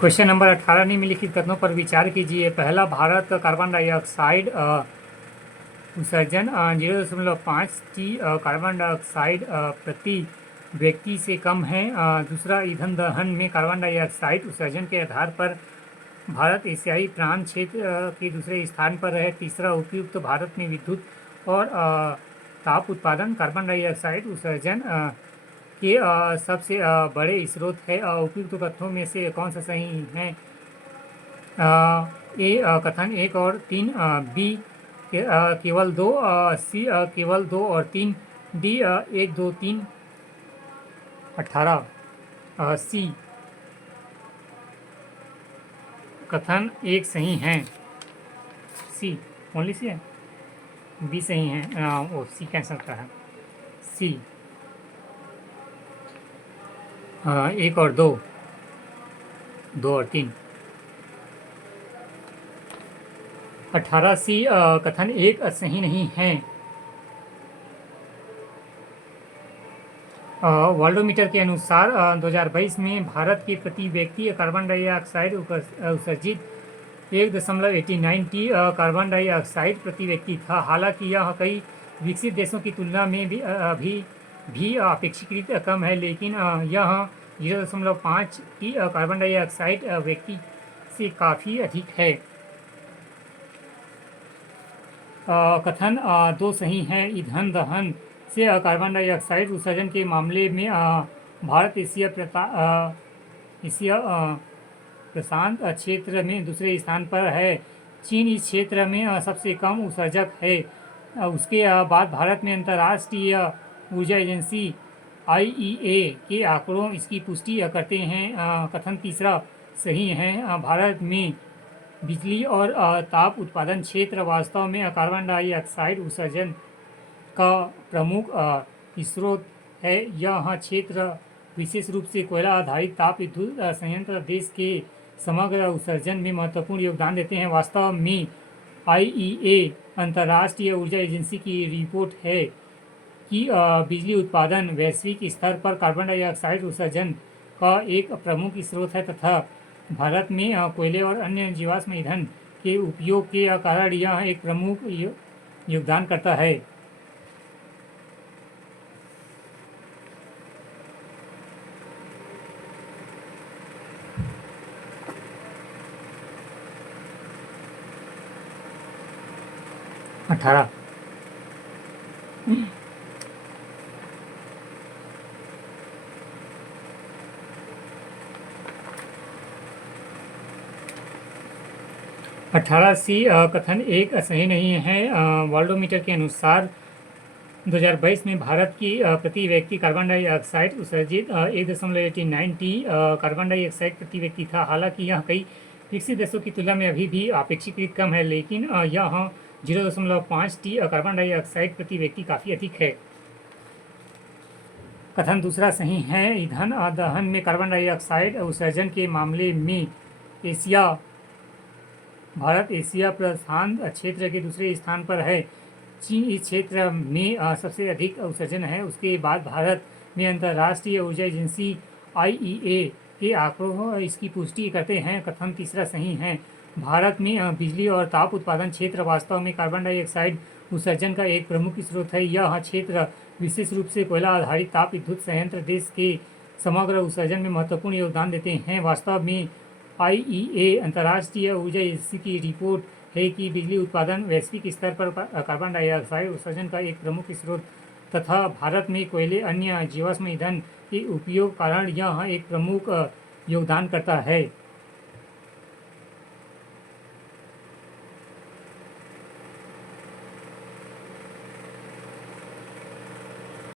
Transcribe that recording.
Question number 18 निम्नलिखित कथनों पर विचार कीजिए। पहला, भारत का कार्बन डाइऑक्साइड उत्सर्जन 0.5 कार्बन डाइऑक्साइड प्रति व्यक्ति से कम है। दूसरा, ईंधन दहन में कार्बन डाइऑक्साइड उत्सर्जन के आधार पर भारत एशियाई प्रांत क्षेत्र के दूसरे स्थान पर है। तीसरा, उपयुक्त भारत में विद्युत और ताप उत्पादन कार्बन डाइऑक्साइड उत्सर्जन के सबसे बड़े स्रोत है। उपयुक्त कथनों में से कौन सा सही है? ए कथन 1 और 3, बी केवल 2, सी केवल 2 और 3, डी 1, 2, 3, 18। सी कथन 1 सही है। सी ओनली सी है, बी सही है। ओ सी कैंसिल करता है। सी 1 और 2, 2 और 3। 18 सी कथन 1 सही नहीं है। वर्ल्डोमीटर के अनुसार 2022 में भारत के प्रति व्यक्ति कार्बन डाइऑक्साइड उत्सर्जित 1.89 कार्बन डाइऑक्साइड प्रति व्यक्ति था। हालांकि यह कई विकसित देशों की तुलना में भी अभी भी अपेक्षाकृत कम है, लेकिन यह 0.5 कार्बन डाइऑक्साइड व्यक्ति से काफ़ी अधिक है। कथन 2 सही है। ईंधन दहन से कार्बन डाइऑक्साइड उत्सर्जन के मामले में भारत एशिया प्रशांत क्षेत्र में दूसरे स्थान पर है। चीन इस क्षेत्र में सबसे कम उत्सर्जक है। उसके बाद भारत में अंतर्राष्ट्रीय ऊर्जा एजेंसी IEA के आंकड़ों इसकी पुष्टि करते हैं। कथन तीसरा सही है। भारत में बिजली और ताप उत्पादन क्षेत्र वास्तव में कार्बन डाइऑक्साइड उत्सर्जन का प्रमुख स्रोत है। यह क्षेत्र विशेष रूप से कोयला आधारित ताप विद्युत संयंत्र देश के समग्र उत्सर्जन में महत्वपूर्ण योगदान देते हैं। वास्तव में IEA अंतर्राष्ट्रीय ऊर्जा एजेंसी की रिपोर्ट है कि बिजली उत्पादन वैश्विक स्तर पर कार्बन डाइऑक्साइड उत्सर्जन का एक प्रमुख स्रोत है तथा भारत में कोयले और अन्य जीवाश्म ईंधन के उपयोग के कारण यह एक प्रमुख योगदान करता है। अठारह 18 सी कथन 1 सही नहीं है। वर्ल्डोमीटर के अनुसार 2022 में भारत की प्रति व्यक्ति कार्बन डाइऑक्साइड उत्सर्जित 1.89 कार्बन डाइऑक्साइड प्रति व्यक्ति था। हालांकि यह कई विकसित देशों की तुलना में अभी भी अपेक्षाकृत कम है, लेकिन यह 0.5 कार्बन डाइऑक्साइड प्रति व्यक्ति काफ़ी अधिक है। कथन दूसरा सही है। ईंधन दहन में कार्बन डाइऑक्साइड उत्सर्जन के मामले में भारत एशिया प्रशांत क्षेत्र के दूसरे स्थान पर है। चीन इस क्षेत्र में सबसे अधिक उत्सर्जन है। उसके बाद भारत में अंतर्राष्ट्रीय ऊर्जा एजेंसी IEA के आंकड़ों इसकी पुष्टि करते हैं। कथन तीसरा सही है। भारत में बिजली और ताप उत्पादन क्षेत्र वास्तव में कार्बन डाइऑक्साइड उत्सर्जन का एक प्रमुख स्रोत है। यह क्षेत्र विशेष रूप से कोयला आधारित ताप विद्युत संयंत्र देश के समग्र उत्सर्जन में महत्वपूर्ण योगदान देते हैं। वास्तव में IEA अंतर्राष्ट्रीय ऊर्जा एजेंसी की रिपोर्ट है कि बिजली उत्पादन वैश्विक स्तर पर कार्बन डाइऑक्साइड उत्सर्जन का एक प्रमुख स्रोत तथा भारत में कोयले अन्य जीवाश्म ईंधन के उपयोग कारण यह एक प्रमुख योगदान करता है।